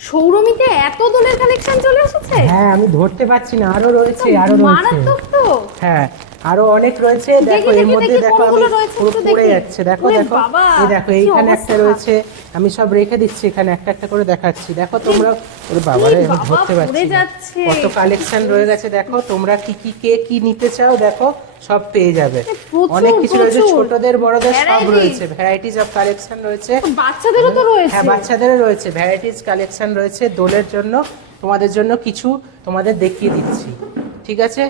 সৌরমীতে এত দোলের কালেকশন চলে এসেছে। হ্যাঁ আমি ধরতে পারছি না, আরো রয়েছে আরো রয়েছে। মারাত্মক তো। হ্যাঁ আরো অনেক রয়েছে। দেখো এর মধ্যে দেখো আমি পুরো পড়ে যাচ্ছে। দেখো দেখো এই দেখো এইখানে একটা রয়েছে, আমি সব রেখে দিচ্ছি এখানে একটা একটা করে দেখাচ্ছি। দেখো তোমরা, ওরে বাবা রে আমি ধরতে পারছি না, কত কালেকশন রয়ে গেছে। দেখো তোমরা কি কি কে কি নিতে চাও দেখো সব পেয়ে যাবে। অনেক কিছু রয়েছে, ছোটদের বড়দের সব রয়েছে, ভ্যারাইটিজ অফ কালেকশন রয়েছে। বাচ্চাদেরও তো রয়েছে। হ্যাঁ বাচ্চাদেরও রয়েছে, ভ্যারাইটিজ কালেকশন রয়েছে দোলের জন্য। তোমাদের জন্য কিছু তোমাদের দেখিয়ে দিচ্ছি, ঠিক আছে?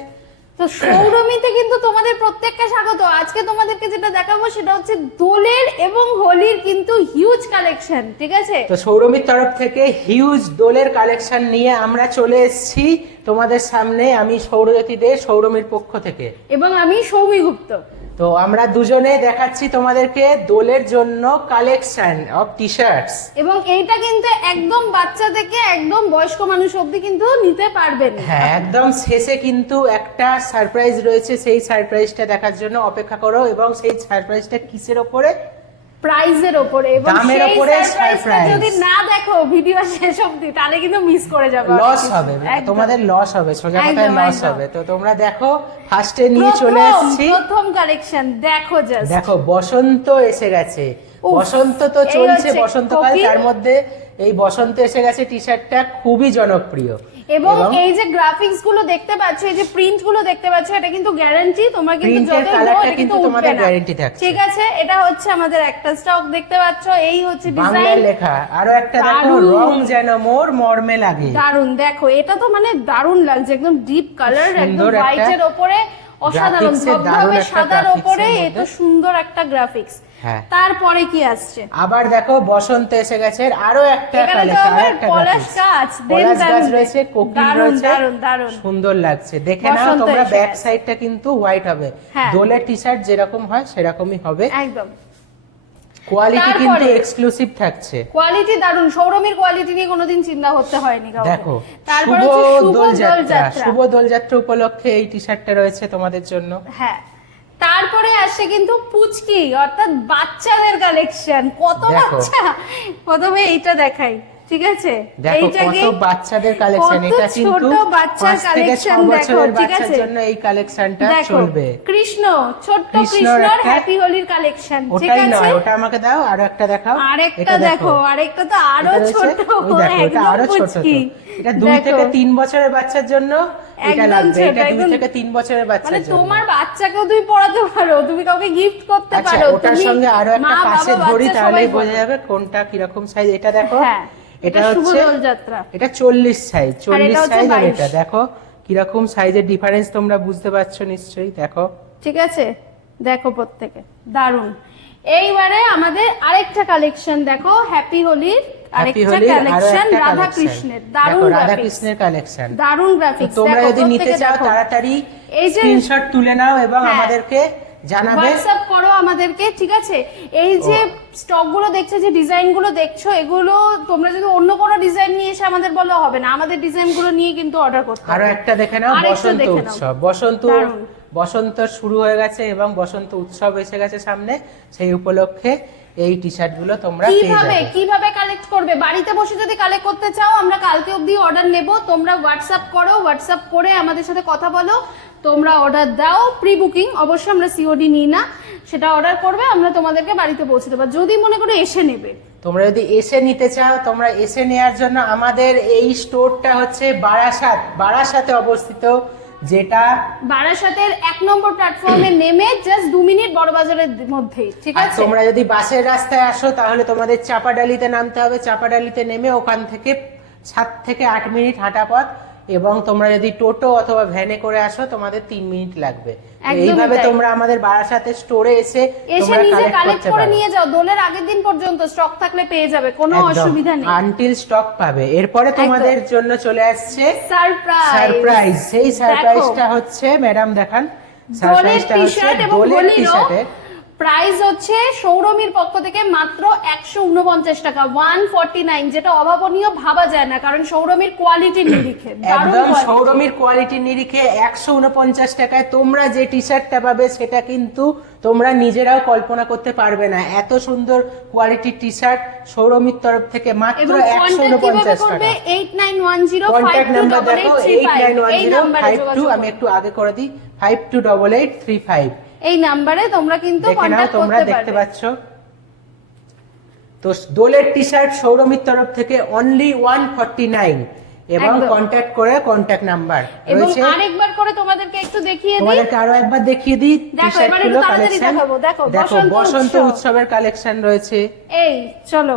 তো সৌরমীতে কিন্তু তোমাদের প্রত্যেককে স্বাগত। আজকে তোমাদেরকে যেটা দেখাবো সেটা হচ্ছে দোলের এবং হোলির কিন্তু হিউজ কালেকশন, ঠিক আছে? তো সৌরমীর তরফ থেকে হিউজ দোলের কালেকশন নিয়ে আমরা চলে এসেছি তোমাদের সামনে। আমি সৌরজ্যোতি দে, সৌরমীর পক্ষ থেকে, এবং আমি সৌমি গুপ্ত। তো আমরা দুজনে দেখাচ্ছি তোমাদেরকে দোলের জন্য কালেকশন অফ টি শার্টস। এবং এইটা কিন্তু একদম বাচ্চা থেকে একদম বয়স্ক মানুষ অবধি কিন্তু নিতে পারবেন। হ্যাঁ একদম শেষে কিন্তু একটা সারপ্রাইজ রয়েছে, সেই সারপ্রাইজটা দেখার জন্য অপেক্ষা করো। এবং সেই সারপ্রাইজটা কিসের ওপরে? প্রাইজের ওপরে। এবং দামের সেই ওপরে সারপ্রাইজটা সারপ্রাইজ। যদি না দেখো ভিডিও শেষ অবধি তাহলে কিন্তু মিস করে যাবে, লস হবে, তোমাদের লস হবে, সোজা কথায় লস হবে। তো তোমরা দেখো ফার্স্টে নিয়ে চলে আসছি প্রথম কালেকশন। দেখো জাস্ট, দেখো বসন্ত এসে গেছে। বসন্ত তো চলছে, বসন্তকাল, তার মধ্যে এই বসন্ত এসে গেছে টি শার্টটা খুবই জনপ্রিয়। এবং এই যে গ্রাফিক্স গুলো দেখতে পাচ্ছ, এই যে প্রিন্ট গুলো দেখতে পাচ্ছ, এটা কিন্তু গ্যারান্টি। তোমরা কিন্তু যত কালারটা কিন্তু তোমাদের গ্যারান্টি থাকছে, ঠিক আছে? এটা হচ্ছে আমাদের একটা স্টক দেখতে পাচ্ছ, এই হচ্ছে বাংলা ডিজাইন লেখা। আরো একটা দেখো, রং যেন মোর মর্মে লাগে। দারুন, দেখো এটা তো মানে দারুন লাগছে, একদম ডিপ কালার, একদম হোয়াইটের উপরে অসাধারণ ধবধবে সাদার উপরে এত সুন্দর একটা গ্রাফিক্স। তারপরে কি আসছে? আবার দেখো বসন্ত এসে গেছে, আরো একটা কালেকশন, আরেকটা পলাশ গাছ, পলাশ গাছ রয়েছে, কোকিল রয়েছে, দারুন দারুন সুন্দর লাগছে। দেখে নাও তোমরা, ব্যাক সাইডটা কিন্তু হোয়াইট হবে, দোলের টি শার্ট যেরকম হয় সেরকমই হবে একদম। কোয়ালিটি কিন্তু এক্সক্লুসিভ থাকছে, কোয়ালিটি দারুন। সৌরমীর কোয়ালিটি নিয়ে কোনোদিন চিন্তা করতে হয়নি কাউকে। দেখো তারপরে শুভ দোলযাত্রা উপলক্ষে এই টি শার্টটা রয়েছে তোমাদের জন্য। হ্যাঁ তারপরে আসে কিন্তু পুচকি অর্থাৎ বাচ্চাদের কালেকশন। কত বাচ্চা, প্রথমে এইটা দেখাই, ঠিক আছে? এইটা কত বাচ্চাদের কালেকশন, এটা কিন্তু ছোট বাচ্চার কালেকশন দেখো, ঠিক আছে? জন্য এই কালেকশনটা চলবে। কৃষ্ণ, ছোট্ট কৃষ্ণর হ্যাপি হোলির কালেকশন, ঠিক আছে? ওটাই নয়, ওটা আমাকে দাও, আরো একটা দেখাও। আরেকটা দেখো, আরেকটা তো আরো ছোট, এটা আরো ছোট। এটা 2 থেকে 3 বছরের বাচ্চার জন্য এটা লাগবে। এটা 2 থেকে 3 বছরের বাচ্চার জন্য, মানে তোমার বাচ্চাকেও তুমি পড়াতে পারো, তুমি কাউকে গিফট করতে পারো। ওটার সঙ্গে আরো একটা পাশে ধরি, তাহলেই বোঝা যাবে কোনটা কিরকম সাইজ। এটা দেখো, এটা হচ্ছে এটা 40 সাইজ, 40 সাইজ। আর এটা দেখো কিরকম সাইজের ডিফারেন্স, তোমরা বুঝতে পারছো নিশ্চয়ই। দেখো, ঠিক আছে? দেখো প্রত্যেকে দারুন। এইবারে আমাদের আরেকটা কালেকশন দেখো, হ্যাপি হোলির আরেকটা কালেকশন, রাধা কৃষ্ণের। দারুন রাধা কৃষ্ণের কালেকশন, দারুন গ্রাফিক্স। তোমরা যদি নিতে চাও তাড়াতাড়ি স্ক্রিনশট তুলে নাও এবং আমাদেরকে জানাবে, হোয়াটসঅ্যাপ করো আমাদেরকে, ঠিক আছে? এই যে স্টক গুলো দেখছো, যে ডিজাইন গুলো দেখছো, এগুলো তোমরা যদি অন্য কোনো ডিজাইন নিয়ে এসে আমাদের বলো হবে না, আমাদের ডিজাইন গুলো নিয়ে কিন্তু অর্ডার করতে হবে। আরো একটা দেখে নাও, বসন্ত উৎসব। বসন্ত শুরু হয়ে গেছে এবং বসন্ত উৎসব এসে গেছে সামনে, সেই উপলক্ষে এই টি শার্ট গুলো তোমরা কিভাবে কালেক্ট করবে? বাড়িতে বসে যদি কালেক্ট করতে চাও, আমরা কালকে অবধি অর্ডার নেব। তোমরা হোয়াটসঅ্যাপ করো, হোয়াটসঅ্যাপ করে আমাদের সাথে কথা বলো, তোমরা অর্ডার দাও। প্রি বুকিং অবশ্যই, আমরা সিওডি নিই না, সেটা অর্ডার করবে, আমরা তোমাদেরকে বাড়িতে পৌঁছে দেবো। যদি মনে করো এসে নেবে, তোমরা যদি এসে নিতে চাও, তোমরা এসে নেওয়ার জন্য আমাদের এই স্টোরটা হচ্ছে বারাসাতে অবস্থিত, যেটা বারাসাতের 1 নম্বর প্ল্যাটফর্মে নেমে জাস্ট 2 মিনিট বড় বাজারের মধ্যে, ঠিক আছে? তোমরা যদি বাসের রাস্তায় আসো তাহলে তোমাদের চাপাডালিতে নামতে হবে, চাপাডালিতে নেমে ওখান থেকে 7 থেকে 8 মিনিট হাঁটা পথ। এবং তোমরা যদি টোটো অথবা ভ্যানে করে আসো তোমাদের 3 মিনিট লাগবে। এইভাবে তোমরা আমাদের বারাসাতে স্টোরে এসে নিজে কালেক্ট করে নিয়ে যাও। দোলের আগের দিন পর্যন্ত স্টক থাকলে পেয়ে যাবে, কোনো অসুবিধা নেই, আনটিল স্টক পাবে। এরপরে তোমাদের জন্য চলে আসছে সারপ্রাইজ। সেই সারপ্রাইজটা হচ্ছে, ম্যাডাম দেখান, সারপ্রাইজটা হচ্ছে দোলের টি শার্টের। প্রাইস হচ্ছে সৌরমীর পক্ষ থেকে মাত্র 149 টাকা, 149, যেটা অভাবনীয়, ভাবা যায় না, কারণ সৌরমীর কোয়ালিটির নিরিখে, একদম সৌরমীর কোয়ালিটির নিরিখে 149 টাকায় তোমরা যে টি শার্টটা পাবে সেটা কিন্তু তোমরা নিজেরাও কল্পনা করতে পারবে না, এত সুন্দর কোয়ালিটির টি শার্ট শোরুমের তরফ থেকে মাত্র এবং কন্টাক্ট কিভাবে 149 করবে? টাকা। 8910 কন্ট্যাক্ট নাম্বার দেখো 528835 এই নাম্বারে 891052, যোগাযোগ আমি একটু আগে করে দিই 528835। এই নাম্বারে তোমরা কিন্তু দেখে নাও, কন্টাক্ট তোমরা করতে দেখতে পারবে। পাচ্ছ। তো দোলের টি শার্ট শোরুমের তরফ থেকে অনলি 149 এবং একদম। কন্ট্যাক্ট করে কন্ট্যাক্ট নাম্বার এবং রয়েছে। আরেকবার করে তোমাদেরকে একটু দেখিয়ে দিই। তোমাদেরকে আরো একবার দেখিয়ে দিই টি দেখো, এবার শার্টগুলো একটু তাড়াতাড়ি কালেকশন। দেখাবো। দেখো, দেখো বসন্ত উৎসব। উৎসবের কালেকশন রয়েছে। এই চলো,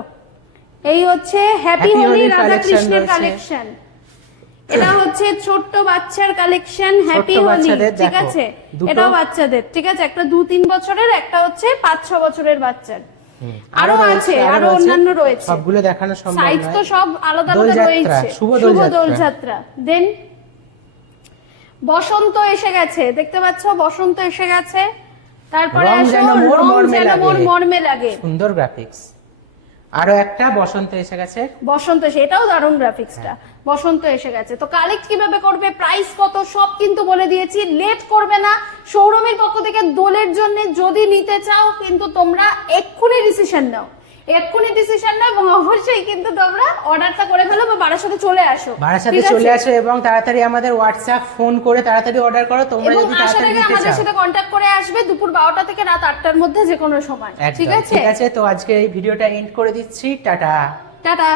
এই হচ্ছে হ্যাপি Happy হোলি হোলির রাধা collection কৃষ্ণের রয়েছে। কালেকশন। এটা হচ্ছে ছোট্ট বাচ্চার কালেকশন হ্যাপি হোলি, বাচ্চাদের ঠিক দেখো, আছে? দুটো। এটাও বাচ্চাদের, ঠিক আছে? একটা 2-3 বছরের, একটা হচ্ছে 5-6 বছরের বাচ্চার। আরো আছে, আরো অন্যান্য রয়েছে। সবগুলো দেখানো সম্ভব সাইজ তো নয়। সব আলাদা আলাদা দোলযাত্রা, রয়েছে। শুভ শুভ দোলযাত্রা। দোলযাত্রা। দেন বসন্ত এসে গেছে, দেখতে পাচ্ছ? বসন্ত এসে গেছে। তারপরে রং আসো যেন মোর রং মর্মে যেন লাগে। মোর মর্মে লাগে। সুন্দর গ্রাফিক্স। আরো একটা বসন্ত এসে গেছে। বসন্ত এসে, এটাও দারুণ গ্রাফিক্সটা। বসন্ত এসে গেছে। তো কালেক্ট কিভাবে করবে, প্রাইস কত, সব কিন্তু বলে দিয়েছি। লেট করবে না। শোরুমের পক্ষ থেকে দোলের জন্য যদি নিতে চাও কিন্তু তোমরা এক্ষুনি ডিসিশন নাও, এক্ষুনি ডিসিশন নাও এবং অবশ্যই কিন্তু তোমরা অর্ডারটা করে ফেলো বা বারাসাতে চলে আসো। বারাসাতে ঠিক আছে? চলে আসো এবং তাড়াতাড়ি আমাদের হোয়াটসঅ্যাপ ফোন করে তাড়াতাড়ি অর্ডার করো তোমরা এবং যদি আসার তাড়াতাড়ি আগে নিতে আমাদের চাও। সাথে কন্ট্যাক্ট করে আসবে দুপুর 12টা থেকে রাত 8টার মধ্যে, যে কোনো সময়। একদম, ঠিক আছে? ঠিক আছে। তো আজকে এই ভিডিওটা এন্ড করে দিচ্ছি। টাটা। টাটা।